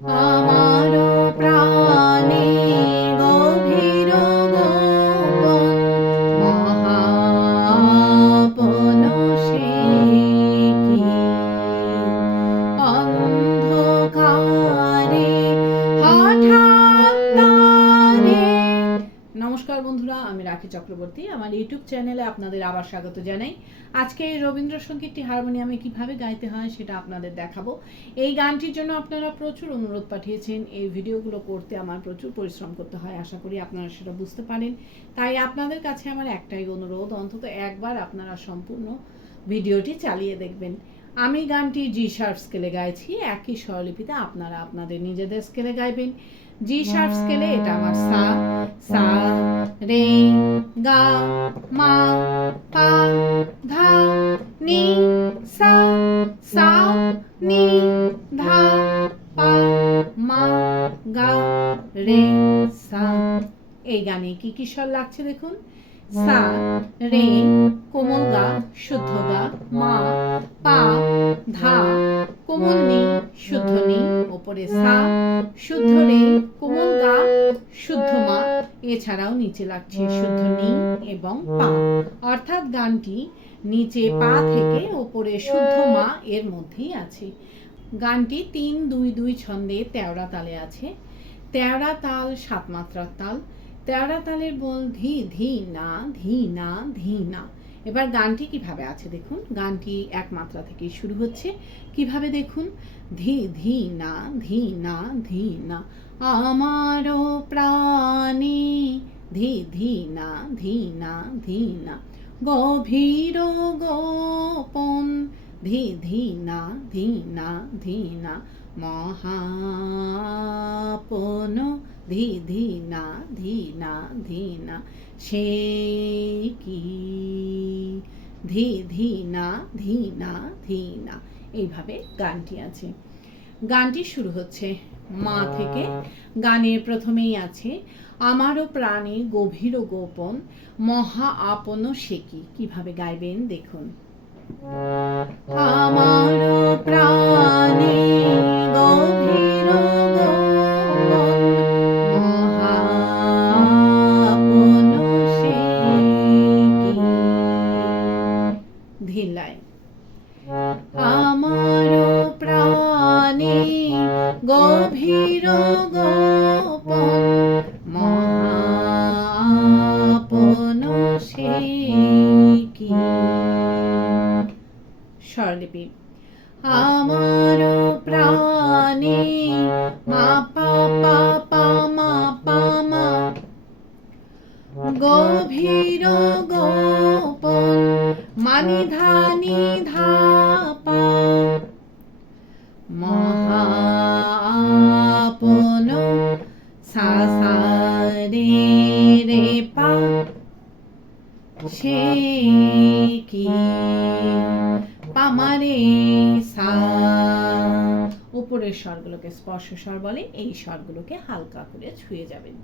আমারো প্রাণে গভীর গোপন মহাপন সে কি অন্ধকারে হঠাৎ তারে। নমস্কার বন্ধুরা, আমি রাখি চক্রবর্তী। আমার ইউটিউব চ্যানেলে আপনাদের আবার স্বাগত জানাই। আজকে এই রবীন্দ্রসঙ্গীতটি হারমোনিয়ামে কিভাবে গাইতে হয় সেটা আপনাদের দেখাবো। এই গানটির জন্য আপনারা প্রচুর অনুরোধ পাঠিয়েছেন। এই ভিডিওগুলো করতে আমার প্রচুর পরিশ্রম করতে হয়, আশা করি আপনারা সেটা বুঝতে পারেন। তাই আপনাদের কাছে আমার একটাই অনুরোধ, অন্তত একবার আপনারা সম্পূর্ণ ভিডিওটি চালিয়ে দেখবেন। আমি গানটি জি শার্প স্কেলে গাইছি, একই স্বরলিপিতে আপনারা আপনাদের নিজেদের স্কেলে গাইবেন। জি শার্প স্কেলে এটা আমার সা, সা রে গা মা পা ধা নি সা, সা নি ধা পা মা গা রে সা। এই গানে কি কি স্বর লাগছে দেখুন। সা রে কোমল গা শুদ্ধ গা, মা পা ধা কোমল নি শুদ্ধ নি, ওপরে সা শুদ্ধ রে কোমল গা শুদ্ধ মা, এছাড়াও নিচে লাগছে শুদ্ধ নি এবং পা। অর্থাৎ গানটি নিচে পা থেকে ওপরে শুদ্ধ মা এর মধ্যেই আছে। গানটি ৩-২-২ ছন্দে তেওড়া তালে আছে। তেওড়া তাল ৭ মাত্রার তাল। তেওড়া তালের বল ধি ধি না ধি না ধি না। এবার গানটি কিভাবে আছে দেখুন। গানটি ১ মাত্রা থেকে শুরু হচ্ছে। কিভাবে দেখুন, ধি ধি না ধি না ধি না, আমারও প্রাণে ধি ধি না ধি না ধি না, গভীর গোপন ধি ধি না ধি না ধি না, মহাপন ধি ধি না ধি না ধি না, সে কি ধি ধি না ধি না ধি না। এইভাবে গানটি আছে। গানটি শুরু হচ্ছে মা থেকে। গানের প্রথমেই আছে আমারও প্রাণে গভীর গোপন মহা আপন সে কি। কিভাবে গাইবেন দেখুন। আমারও প্রাণে গভীর গোপন মহা আপন সে কি। ধীরলায়। আমারও প্রাণে গভীর গোপন মহা আপন সে কি। স্বরলিপি। আমারও প্রাণে মা পা পা পা মা পা মা, গভীর গোপন মানি ধানি ধা পা, মহাপন সা সা রে রে পা, সে কি পামারে সা। উপরের স্বরগুলোকে স্পর্শ স্বর বলে, এই স্বরগুলোকে হালকা করে ছুঁয়ে যাবেন।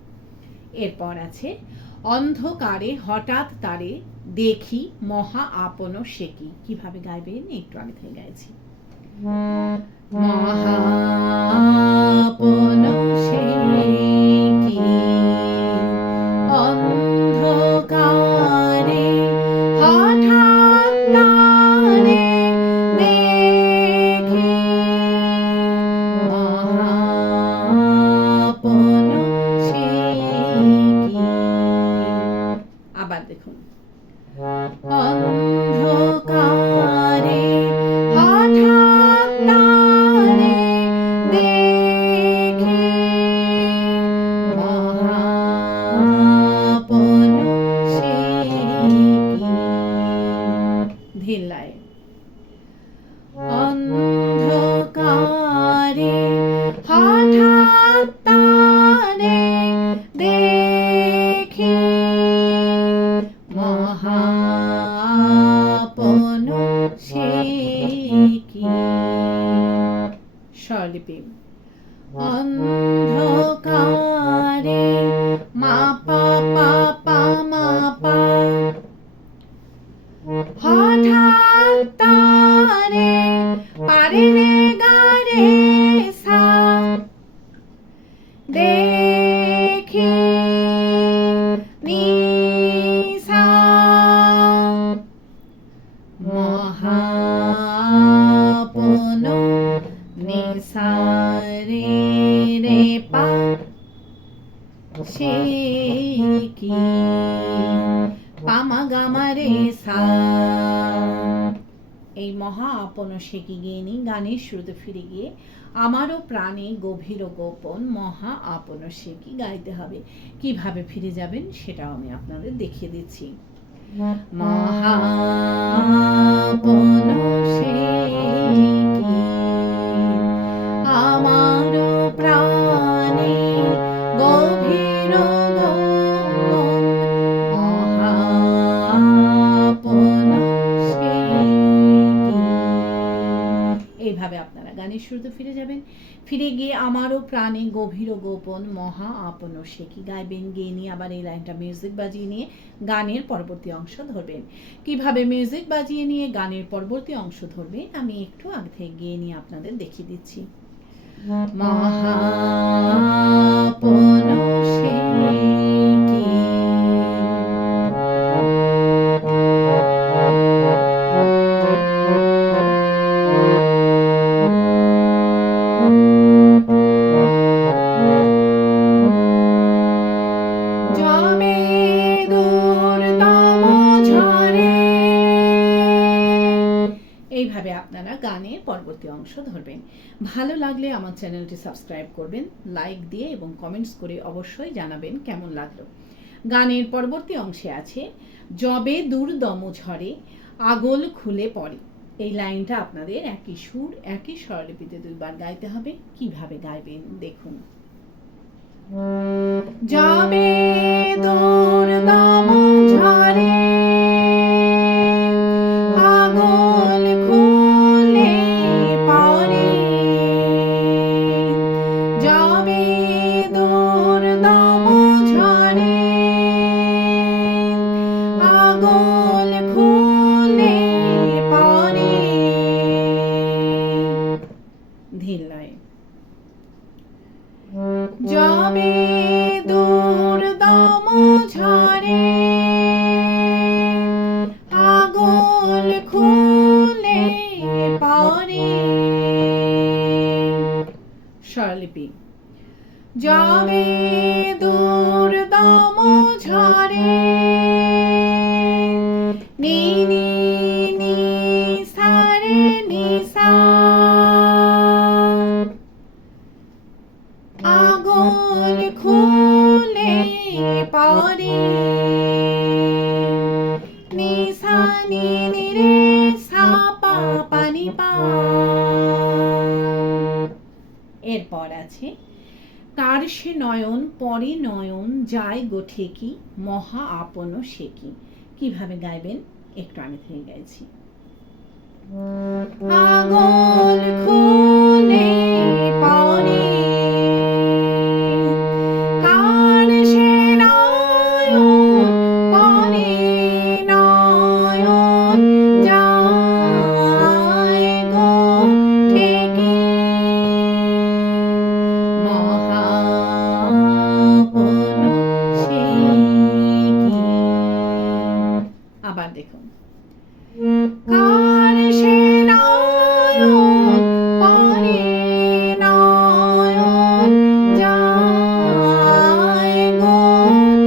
এরপর আছে অন্ধকারে হঠাৎ তারে দেখি মহা আপন সে কি। কিভাবে গাইবেন একটু আগে থেকে গাইছি। মহা আপন সে কি অন্ধকারে হঠাৎ তারে দেখি মহা আপন সে কি। আবার দেখুন। অন্ধকারে হঠাৎ তারে দেখি মহা আপন সে কি। ধীরলায়। অন্ধকারে হঠাৎ তারে দেখি মহাপন সে কি। স্বরলিপি। অন্ধকারে মা পা পা পা মা পা, হঠাৎ তারে পারে রে গা রে সা, দেখি নিসা মহাপন নিসা রে রে পা সে কি পামা গামা রে সা। এই মহা আপন সে কি গিয়ে নি গানের শুরুতে ফিরে গিয়ে আমারও প্রাণে গভীর গোপন মহা আপন সে কি গাইতে হবে। কিভাবে ফিরে যাবেন সেটাও আমি আপনাদের দেখিয়ে দিচ্ছি। মহা আপন সে কি আমারও প্রাণে গভীর গোপন মহা আপন সে কি। এইভাবে আপনারা গানের শুরুতে ফিরে যাবেন। ফিরে গিয়ে আমারও প্রাণে গভীর গোপন মহা আপন সে কি গাইবেন। গিয়ে নিয়ে আবার এই লাইনটা মিউজিক বাজিয়ে নিয়ে গানের পরবর্তী অংশ ধরবেন। কিভাবে মিউজিক বাজিয়ে নিয়ে গানের পরবর্তী অংশ ধরবেন আমি একটু আগে থেকে গিয়ে নিয়ে আপনাদের দেখিয়ে দিচ্ছি। মহা আপন সে কি যাবে দুর্দম ঝড়ে। এইভাবে আপনারা গানের পরবর্তী অংশ ধরবেন। ভালো লাগলে আমার চ্যানেলটি সাবস্ক্রাইব করবেন, লাইক দিয়ে এবং কমেন্টস করে অবশ্যই জানাবেন কেমন লাগলো। গানের পরবর্তী অংশে আছে যবে দুর্দম ঝড়ে আগল খুলে পড়ে। এই লাইনটা আপনাদের একই সুর একই স্বরলিপিতে দুইবার গাইতে হবে। কিভাবে গাইবেন দেখুন। যাবে দুর্দম ঝড়ে আগল খুলে পড়ে। যাবে দুর্দম ঝড়ে আগল খুলে পড়ে। ধীর লয়ে। যাবে দুর্দম ঝড়ে আগল খুলে পড়ে। স্বরলিপি। যাবে দুর্দম ঝড়ে নি নি নি সা রে নি সা আগল খুলে পড়ে। নি সা নি নি রে সা পা পা নি পা। এরপর আছে কার সে নয়ন পরে নয়ন যায় গো ঠেকি মহা আপন সে কি। কিভাবে গাইবেন একটু আগে থেকে গাইছি। আগল খুলে পড়ে কার সে নয়ন পরে নয়ন যায় গো ঠেকি মহা আপন সে কি। আবার দেখুন। কার সে নয়ন পরে নয়ন যায় গো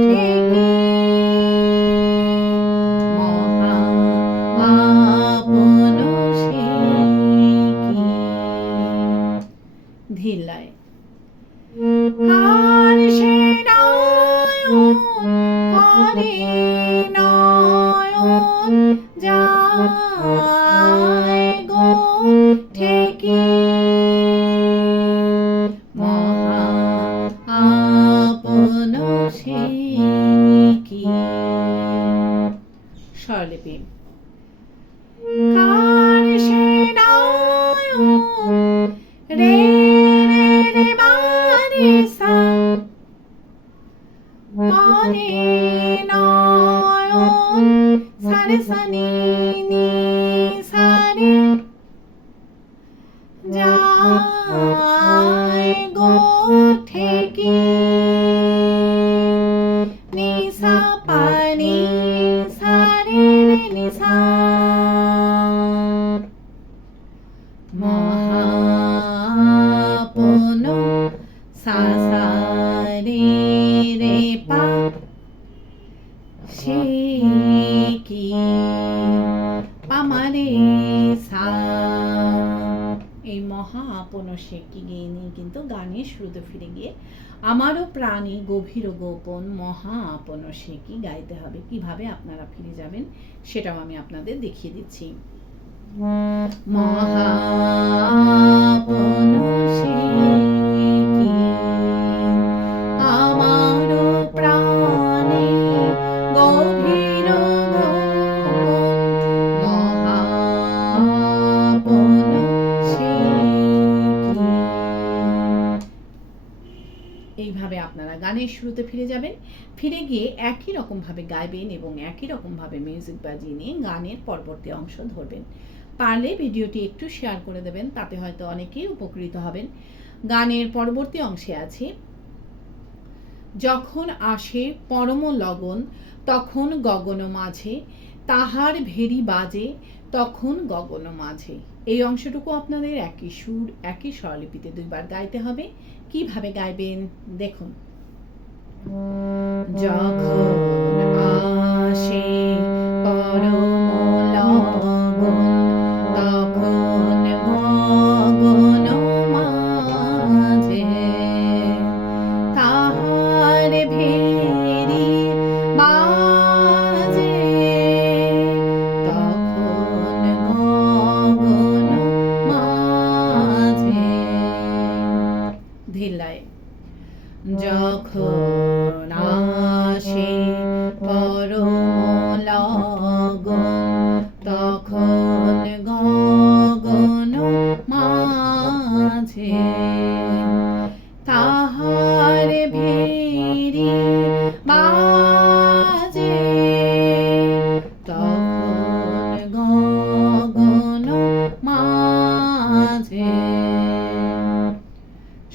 ঠেকি মহা আপন সে কি। ধীর লয়ে। কার সে নয়ন পরে নয়ন যায় গো ঠেকি মহা আপন সে কি। স্বরলিপি। কার সে নয়ন রে রে রে মা রে সা পরে নয়ন সা রে সা নি নি সা রে যায় গো ঠেকি সে কি গিয়ে নিয়ে কিন্তু গানের শুরুতে ফিরে গিয়ে আমারও প্রাণী গভীর গোপন মহা আপন সে কি গাইতে হবে। কিভাবে আপনারা ফিরে যাবেন সেটাও আমি আপনাদের দেখিয়ে দিচ্ছি। মহা আপন সে কি আমারও প্রাণী গভীর এইভাবে আপনারা গানের শুরুতে ফিরে যাবেন। ফিরে গিয়ে একই রকমভাবে গাইবেন এবং একই রকমভাবে মিউজিক বাজিয়ে নিয়ে গানের পরবর্তী অংশ ধরবেন। পারলে ভিডিওটি একটু শেয়ার করে দেবেন, তাতে হয়তো অনেকেই উপকৃত হবেন। গানের পরবর্তী অংশে আছে, যখন আসে পরম লগন তখন গগন মাঝে তাহার ভেরি বাজে তখন গগন মাঝে। এই অংশটুকু আপনাদের একই সুর একই স্বরলিপিতে দুইবার গাইতে হবে। কিভাবে গাইবেন দেখুন। যখন আসে পরম লগন তখন গগন মাঝে তাহার ভেরি বাজে তখন গগন মাঝে। ধীরলায়। যখন আসে পরম লগন তখন গগন মাঝে তাহার ভেরি বাজে তখন গগন মাঝে।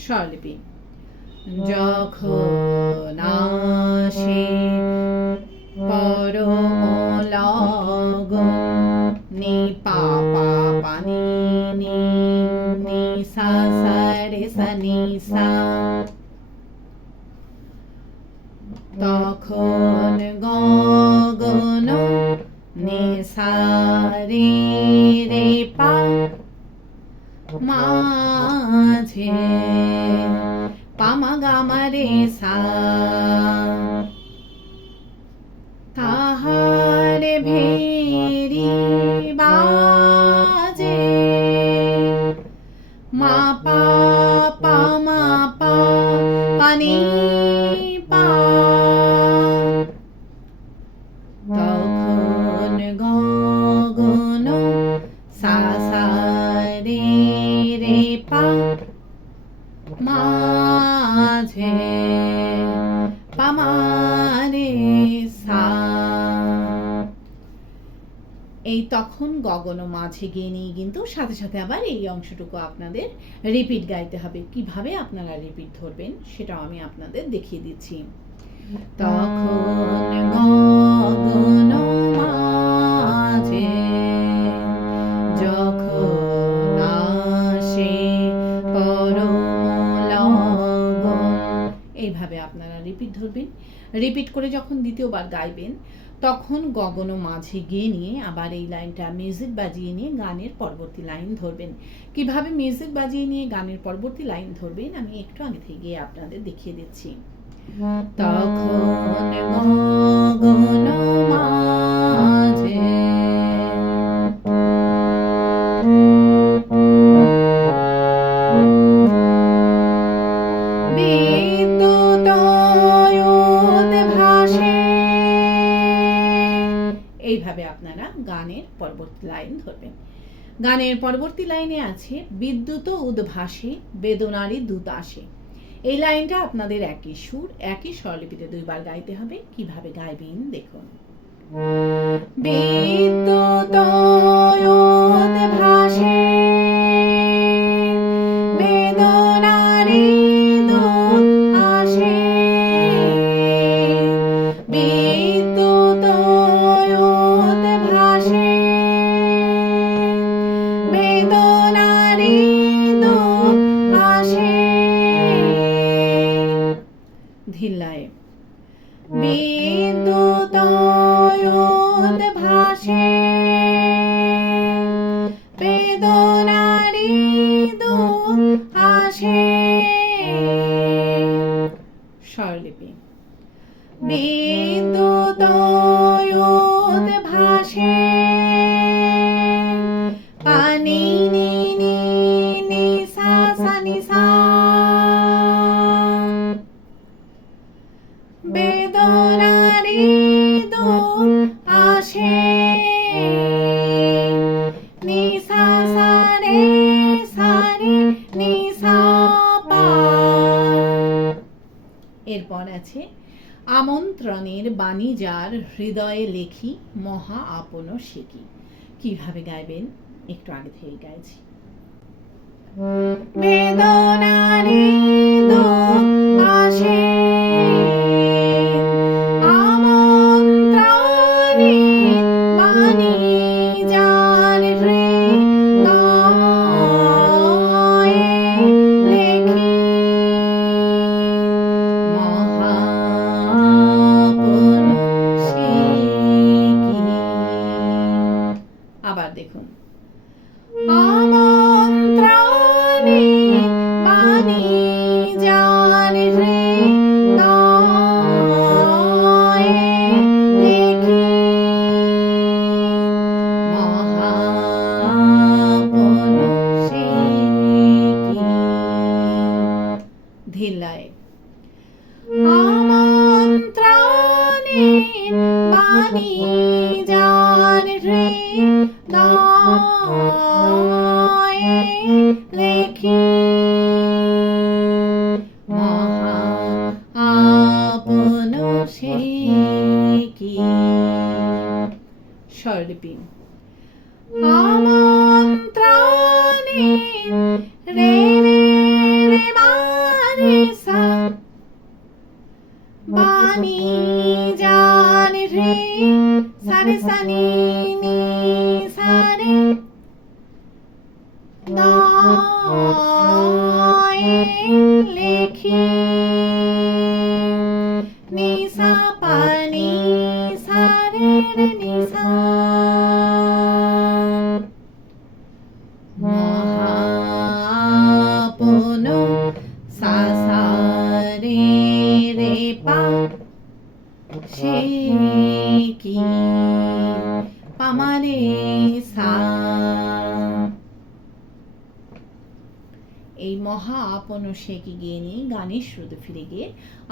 স্বরলিপি। যখন আসে পরম লগন নি পা পা পা নি নি নি সা সা রে সা নি সা তখন গগন নি সা রে রে পা মাঝে পামা গামা রে সা তাহার ভেরি বাজে মা পা পা মা পা পানি পা তখন গগন সা সা রে রে পা মাঝে পামা রে সা। এই তখন গগন মাঝে গিয়ে নিয়ে কিন্তু সাথে সাথে আবার এই অংশটুকু আপনাদের রিপিট গাইতে হবে। কিভাবে আপনারা রিপিট ধরবেন সেটাও আমি আপনাদের দেখিয়ে দিচ্ছি। তখন গগন মাঝে যখন আসে পরম লগন, এইভাবে আপনারা রিপিট ধরবেন। রিপিট করে যখন দ্বিতীয়বার গাইবেন তখন গগন মাঝে গিয়ে নিয়ে আবার এই লাইনটা মিউজিক বাজিয়ে নিয়ে গানের পরবর্তী লাইন ধরবেন। কিভাবে মিউজিক বাজিয়ে নিয়ে গানের পরবর্তী লাইন ধরবেন আমি একটু আগে থেকে আপনাদের দেখিয়ে দিচ্ছি। তখন গগন মাঝে এইভাবে আপনারা গানের পরবর্তী লাইন ধরবেন। গানের পরবর্তী লাইনে আছে বিদ্যুৎ উদ্ভাসে বেদনারী দূত আসে। এই লাইনটা আপনাদের একই সুর একই স্বরলিপিতে দুইবার গাইতে হবে। কিভাবে গাইবেন দেখুন। বিদ্যুৎ উদ্ভাসে বেদনারী দূত আসে বিদ্যুৎ উদ্ভাসে বেদনারী দূত আসে। ধিল্লায়। বিদ্যুৎ উদ্ভাসে বেদনারী দূত বিদ্যুৎ ভাসে পানি নি নি নি সা সা নি সা বেদনারি দূত আসে নি সা সা রে সা রে নি সা পা। এরপর আছে আমন্ত্রণের বাণী যার হৃদয়ে লেখি মহা আপন সে কি। কিভাবে গাইবেন একটু আগে থেকে গাইছি। বেদনারি দূত আসে আমন্ত্রণে বাণী যার হৃদয়ে লেখি মহা আপন সে কি। আবার দেখুন, আমন্ত্রণে বাণী যার হৃদয়ে লেখি মহা আপন সে কি। ধিল্লায় আমন্ত্রণে বাণী যার হৃদয়ে লেখি মহা আপন সে কি। স্বরলিপি আমন্ত্রণে রে রে রে মা রে সা বাণী যার সারে সানি নি সারে দয়ে লেখি নি সা পানি সারে রে নি সা মহা আপন সা সা রে রে পা সে কি পামারে সা। এই মহা আপন সে কি গিয়ে নিয়ে গানের শ্রুতি ফিরে গিয়ে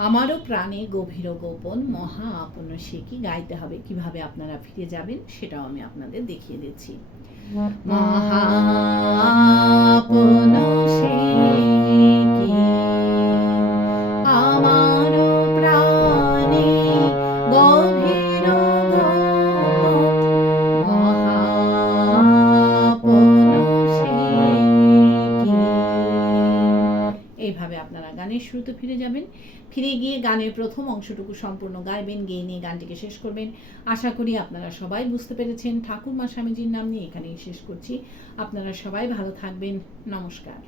আমারও প্রাণে গভীর গোপন মহা আপন সে কি গাইতে হবে। কিভাবে আপনারা ফিরে যাবেন সেটাও আমি আপনাদের দেখিয়ে দিচ্ছি। মহা আপন সে কি আমারও প্রাণে গভীর গোপন মহা আপন সে কি। এইভাবে আপনারা গানের শুরুতে ফিরে যাবেন। ফিরে গিয়ে গানের প্রথম অংশটুকু সম্পূর্ণ গাইবেন, গেয়ে নিয়ে গানটিকে শেষ করবেন। আশা করি আপনারা সবাই বুঝতে পেরেছেন। ঠাকুরমা স্বামীজির নাম নিয়ে এখানেই শেষ করছি। আপনারা সবাই ভালো থাকবেন। নমস্কার।